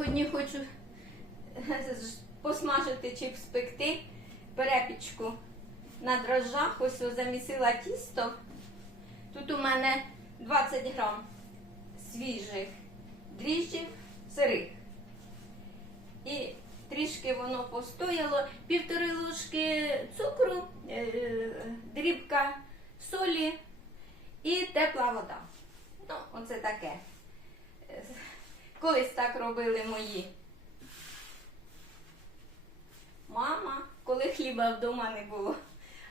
сьогодні хочу посмажити чи спекти перепічку на дрожжах. Ось ось замісила тісто. Тут у мене 20 грам свіжих дріжджів сирих. І трішки воно постояло. Півтори ложки цукру, е, дрібка солі і тепла вода. Ну, оце таке. Колись так робили мої. Мама, коли хліба вдома не було.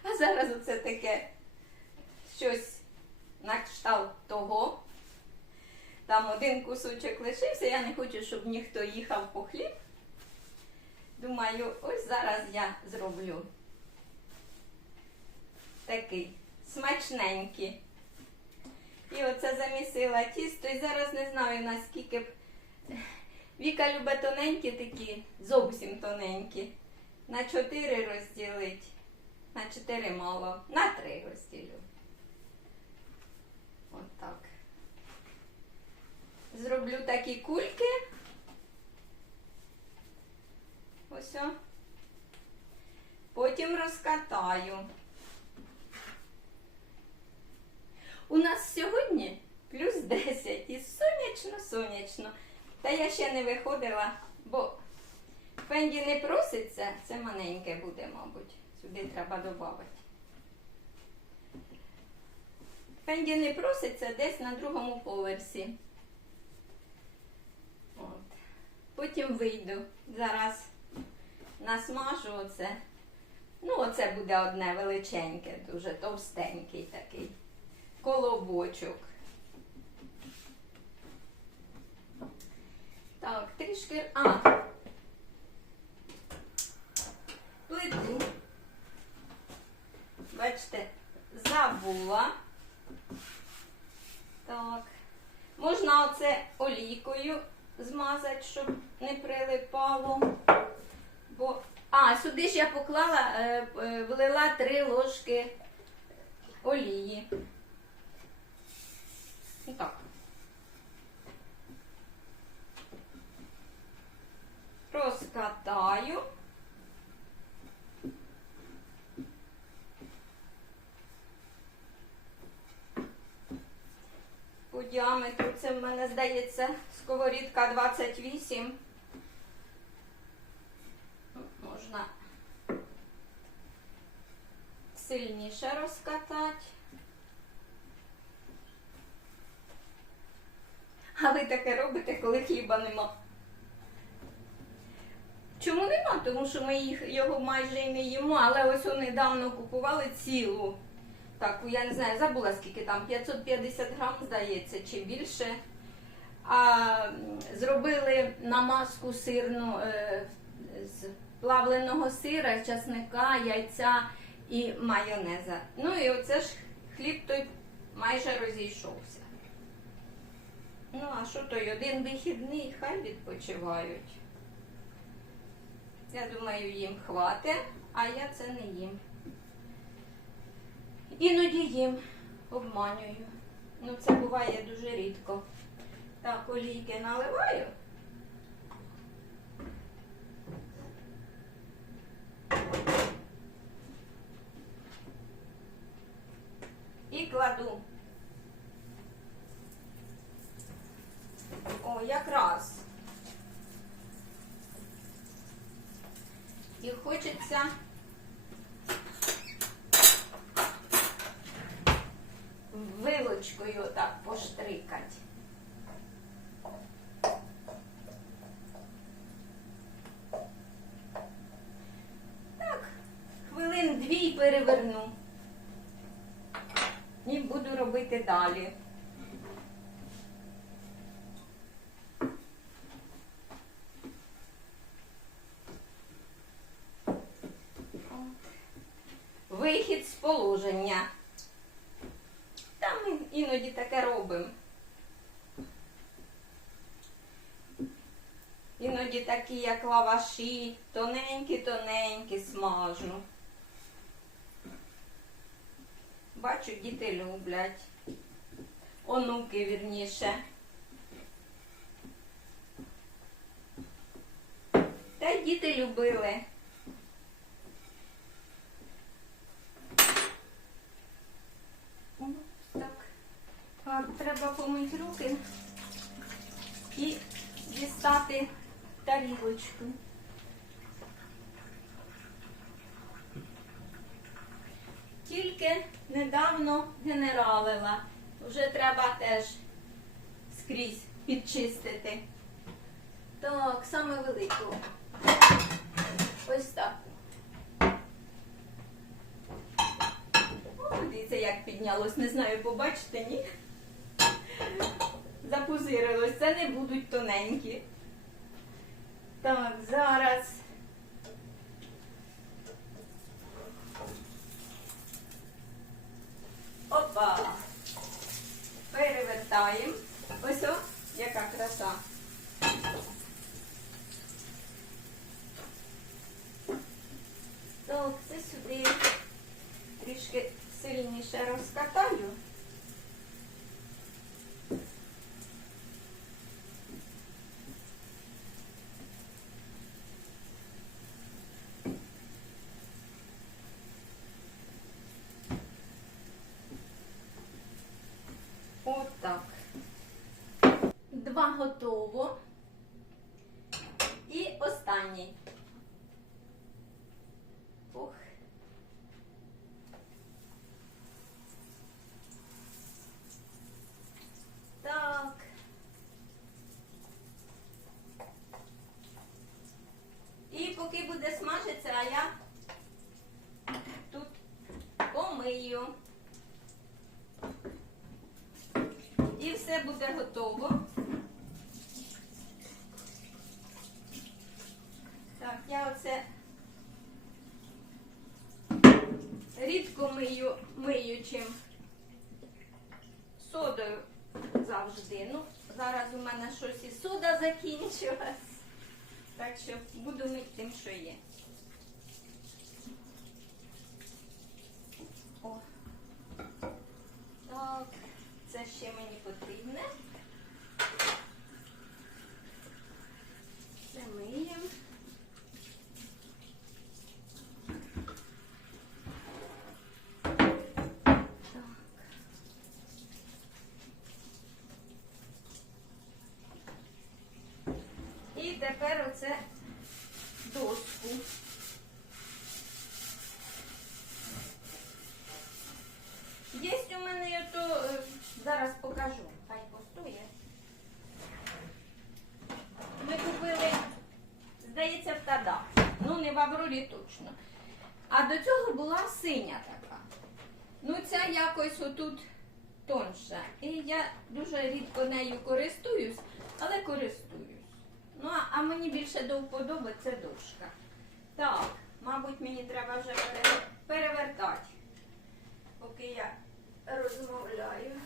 А зараз оце таке щось на кшталт того. Там один кусочок лишився, я не хочу, щоб ніхто їхав по хліб. Думаю, ось зараз я зроблю такий смачненький. І оце замісила тісто. І зараз не знаю наскільки. Віка любить тоненькі такі, зовсім тоненькі. На 4 розділить. На 4 мало. На 3 розділю. От так. Зроблю такі кульки. Ось. Потім розкатаю. У нас сьогодні плюс 10 і сонячно-сонячно. Та я ще не виходила, бо Фенді не проситься, це маленьке буде, мабуть. Сюди треба додати. Фенді не проситься десь на другому поверсі. От. Потім вийду. Зараз насмажу оце. Ну, оце буде одне величеньке, дуже товстенький такий колобочок. Так, трішки. А. Плиту. Бачите, забула. Так. Можна оце олійкою змазати, щоб не прилипало. Бо... А, сюди ж я поклала, е, е, влила три ложки олії. Ну так. Розкатаю. По діаметру це в мене здається сковорідка 28. Ну, Можна сильніше розкатати. А ви таке робите, коли хліба нема. Чому нема? Тому що ми їх, його майже і не їмо, але ось о, недавно купували цілу. Так, я не знаю, забула скільки там, 550 грам, здається, чи більше. А зробили намазку сирну е, з плавленого сира, часника, яйця і майонеза. Ну і оце ж хліб той майже розійшовся. Ну, а що той один вихідний, хай відпочивають. Я думаю, їм хватить, а я це не їм. Іноді їм обманюю. Ну, це буває дуже рідко. Так, олійки наливаю. І кладу. О, якраз. І хочеться вилочкою так поштрикати. Так, хвилин дві переверну. І буду робити далі. Вихід з положення. Та ми іноді таке робимо. Іноді такі, як лаваші, тоненькі-тоненькі смажу. Бачу, діти люблять. Онуки, вірніше. Та діти любили. Так, треба помити руки і дістати тарілочку. Тільки недавно генералила. Вже треба теж скрізь підчистити. Так, саме велику. Ось так. О, Дивіться, як піднялось. Не знаю, побачите, ні? Запузирилось. Це не будуть тоненькі. Так, зараз. Опа! Перевертаємо. Ось о, яка краса. Так, це сюди трішки сильніше розкатаю. Отак. Два готово. І останній. Ух. Так. І поки буде смажитися, а я тут помию. І все буде готово. Так, я оце рідко мию миючим содою завжди. Ну, зараз у мене щось і сода закінчилась. Так що буду мити тим, що є. О. Так, це ще мені потрібне. Це миємо. Так. І тепер оце доску. Є у мене то е, зараз покажу. Хай постує. Ми купили, здається, в Тада. Ну, не в Аврорі точно. А до цього була синя така. Ну, ця якось отут тонша. І я дуже рідко нею користуюсь, але користуюсь. Ну, а- мені більше до вподоби це дошка. Так, мабуть, мені треба вже перевертати, поки я розмовляю.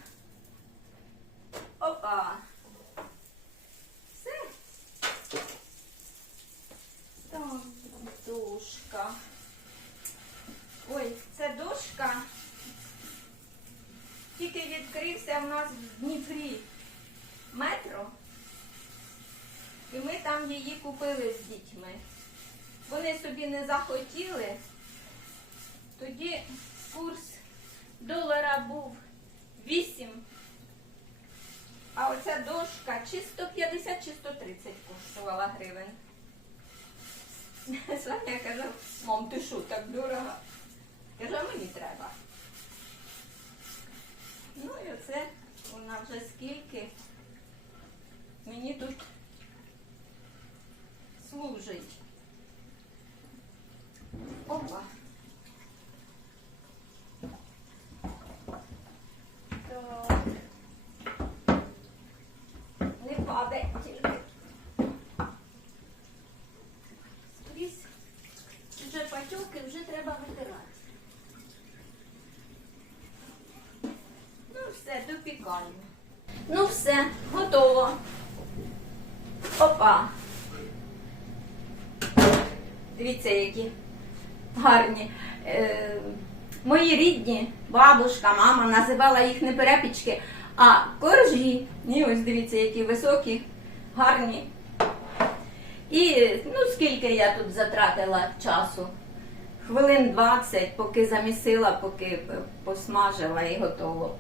Опа. Все. Так, дошка. Ой, це дошка. Тільки відкрився у нас в Дніпрі метро. І ми там її купили з дітьми. Вони собі не захотіли. Тоді курс долара був 8. А оця дошка чи 150, чи 130 коштувала гривень. Соня каже, мам, ти що, так дорого? Кажу, мені треба. Ну і оце вона вже скільки мені тут служить. Опа. Тільки. Скрізь вже патьоки, вже треба витирати. Ну все, допікаємо. Ну все, готово. Опа. Дивіться, які гарні. Е, мої рідні, бабушка, мама називала їх не перепічки, а коржі. І ось дивіться, які високі, гарні. І ну скільки я тут затратила часу? Хвилин 20, поки замісила, поки посмажила і готово.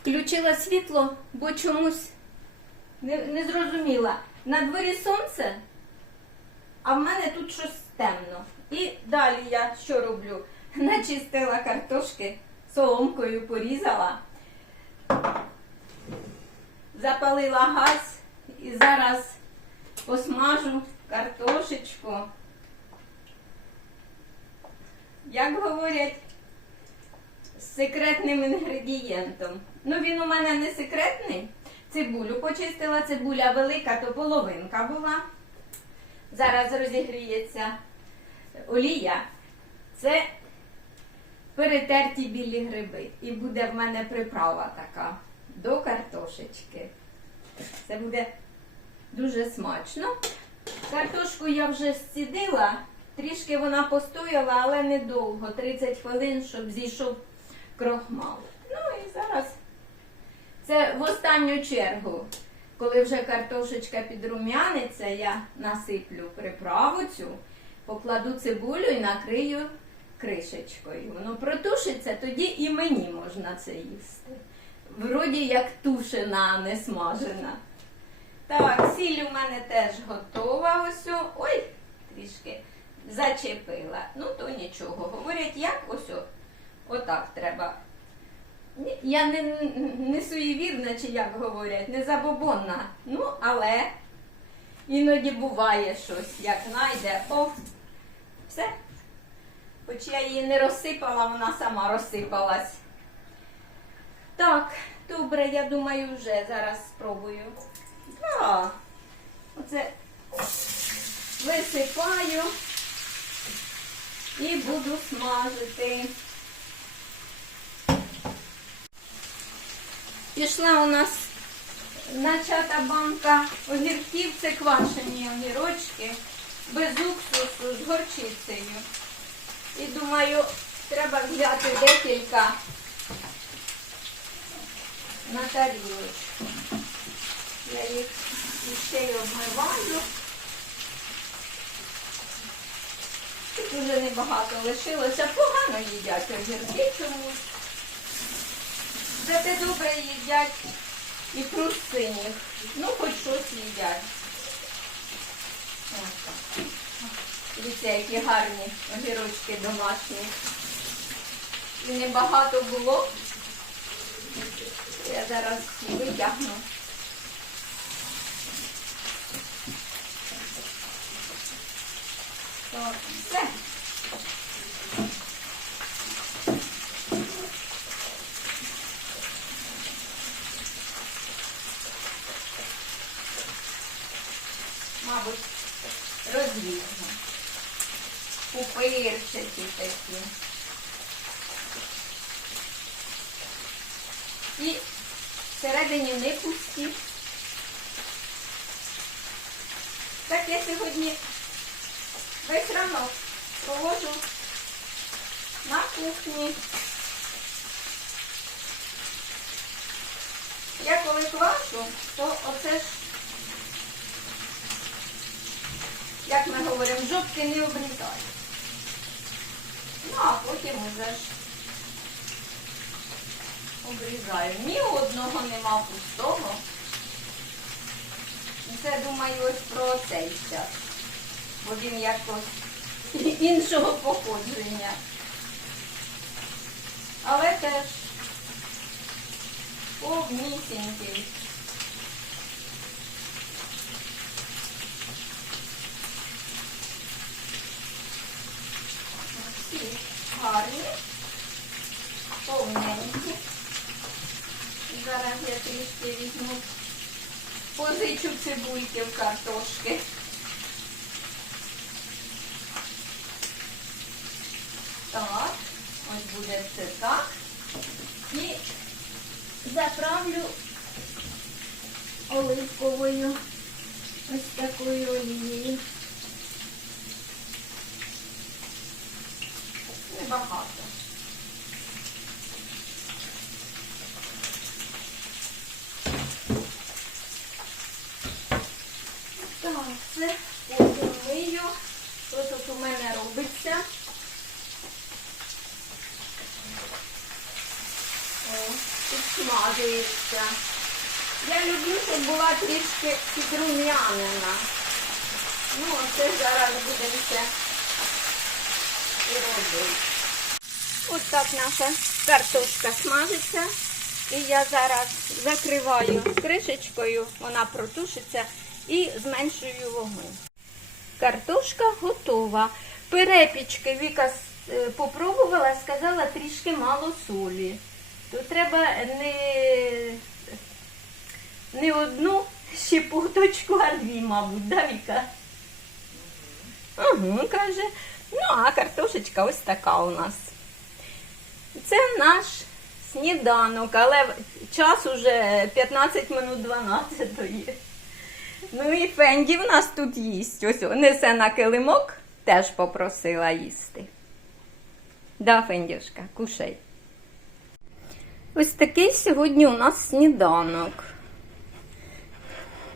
Включила світло, бо чомусь не, не зрозуміла. На дворі сонце, а в мене тут щось темно. І далі я що роблю? Начистила картошки, соломкою порізала, запалила газ і зараз посмажу картошечку. Як говорять, з секретним інгредієнтом. Ну, він у мене не секретний. Цибулю почистила, цибуля велика, то половинка була. Зараз розігріється олія. Це перетерті білі гриби. І буде в мене приправа така до картошечки. Це буде дуже смачно. Картошку я вже зцідила, трішки вона постояла, але недовго, 30 хвилин, щоб зійшов крохмал. Ну і зараз це в останню чергу, коли вже картошечка підрум'яниться, я насиплю приправу цю, покладу цибулю і накрию кришечкою. Воно протушиться, тоді і мені можна це їсти. Вроді як тушена, а не смажена. Так, сіль у мене теж готова. Ось. Ой, трішки зачепила. Ну, то нічого. Говорять, як ось. Отак треба. Я не, не суєвірна, чи як говорять, не забобонна. Ну, але іноді буває щось, як найде. О, все. Хоч я її не розсипала, вона сама розсипалась. Так, добре, я думаю, вже зараз спробую. Так, оце висипаю і буду смажити. Пішла у нас начата банка огірків, це квашені огірочки, без уксусу, з горчицею. І думаю, треба взяти декілька на тарілочку. Я їх ще й обмиваю. Тут вже небагато лишилося. Погано їдять огірки чомусь. Зате добре їдять і трусині. Ну, хоч щось їдять. Дивіться, які гарні огірочки домашні. І небагато було. Я зараз витягну. Так, все. Мабуть, розрізну. Пупирчаті такі. І всередині не пусті. Так я сьогодні весь ранок положу на кухні. Я коли квашу, то оце ж, як ми говоримо, жовтки не обрізаю. Ну, а потім уже ж обрізаю. Ні одного нема пустого. Це думаю ось про цей час. Бо він якось іншого походження. Але теж повнісінький. Всі гарні, повненькі. Зараз я трішки візьму, позичу цибульки в картошки. Так, ось буде це так. І заправлю оливковою ось такою олією. Небагато. Так, це знаю, що тут у мене робиться. О, підсмажується. Я люблю, щоб була трішки підрум'янена. Ну, це зараз буде все і робити. Ось так наша картошка смажиться. І я зараз закриваю кришечкою, вона протушиться і зменшую вогонь. Картошка готова. Перепічки Віка е, попробувала, сказала трішки мало солі. То треба не, не одну щепоточку, а дві, мабуть, да, Віка? Угу, каже. Ну, а картошечка ось така у нас. Це наш сніданок, але час уже 15 минут 12 є. Ну і Фенді в нас тут їсть. Ось несе на килимок, теж попросила їсти. Да, Фендюшка, кушай. Ось такий сьогодні у нас сніданок.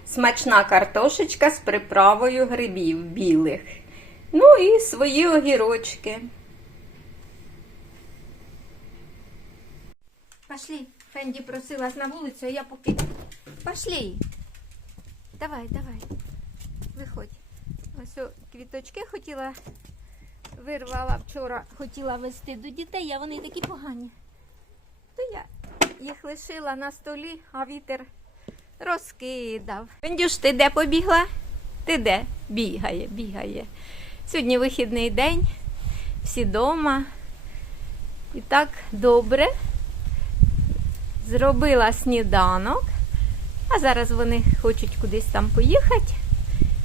Смачна картошечка з приправою грибів білих. Ну і свої огірочки. Пошли. Фенді просилась на вулицю, а я поки. Пошли. Давай, давай. Виходь. Ось квіточки хотіла, вирвала вчора, хотіла вести до дітей, а вони такі погані. То я їх лишила на столі, а вітер розкидав. Фендюш, ти де побігла? Ти де? Бігає, бігає. Сьогодні вихідний день, всі вдома. І так добре. Зробила сніданок, а зараз вони хочуть кудись там поїхати.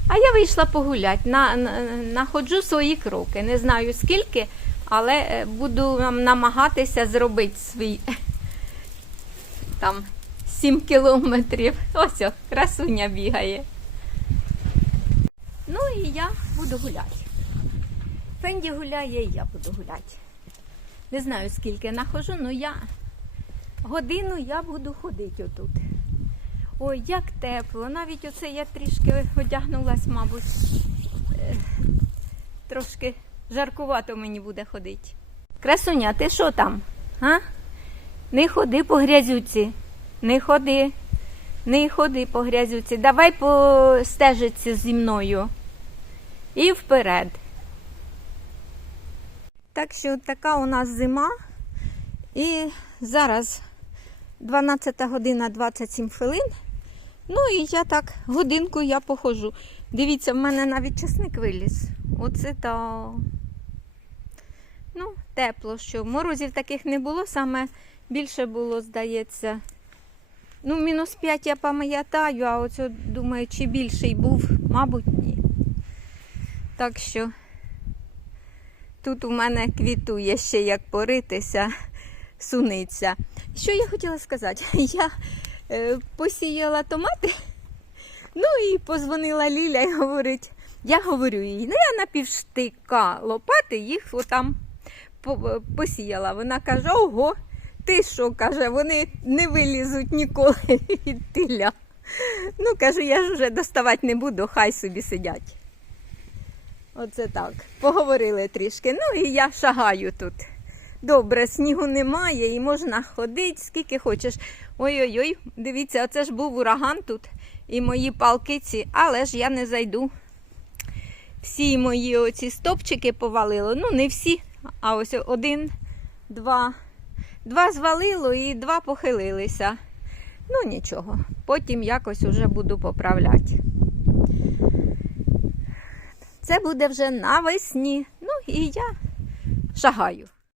А я вийшла погуляти, на, на, находжу свої кроки. Не знаю скільки, але е, буду нам намагатися зробити свій там 7 кілометрів. Ось, о, красуня бігає. Ну і я буду гуляти. Фенді гуляє, і я буду гуляти. Не знаю скільки нахожу, але я годину я буду ходити отут. Ой, як тепло. Навіть оце я трішки одягнулась, мабуть. Е, Трошки жаркувато мені буде ходити. Красуня, ти що там? А? Не ходи по грязюці. Не ходи. Не ходи по грязюці. Давай по стежиці зі мною. І вперед. Так що така у нас зима. І зараз 12 година 27 хвилин. Ну і я так годинку я походжу. Дивіться, в мене навіть часник виліз. Оце та. Тепло, що морозів таких не було, саме більше було, здається. Ну, мінус 5 я пам'ятаю, а оце думаю, чи більший був, мабуть, ні. Так що тут у мене квітує ще як поритися суниця. Що я хотіла сказати? Я е, посіяла томати, ну і позвонила Ліля і говорить, я говорю їй, ну я на півштика лопати їх отам посіяла. Вона каже, ого, ти що, каже, вони не вилізуть ніколи від тиля. Ну, кажу, я ж вже доставати не буду, хай собі сидять. Оце так. Поговорили трішки. Ну і я шагаю тут. Добре, снігу немає і можна ходити скільки хочеш. Ой-ой-ой, дивіться, оце ж був ураган тут. І мої палки ці, але ж я не зайду. Всі мої оці стопчики повалило. Ну, не всі, а ось один, два. Два звалило і два похилилися. Ну нічого, потім якось уже буду поправляти. Це буде вже навесні. Ну і я шагаю.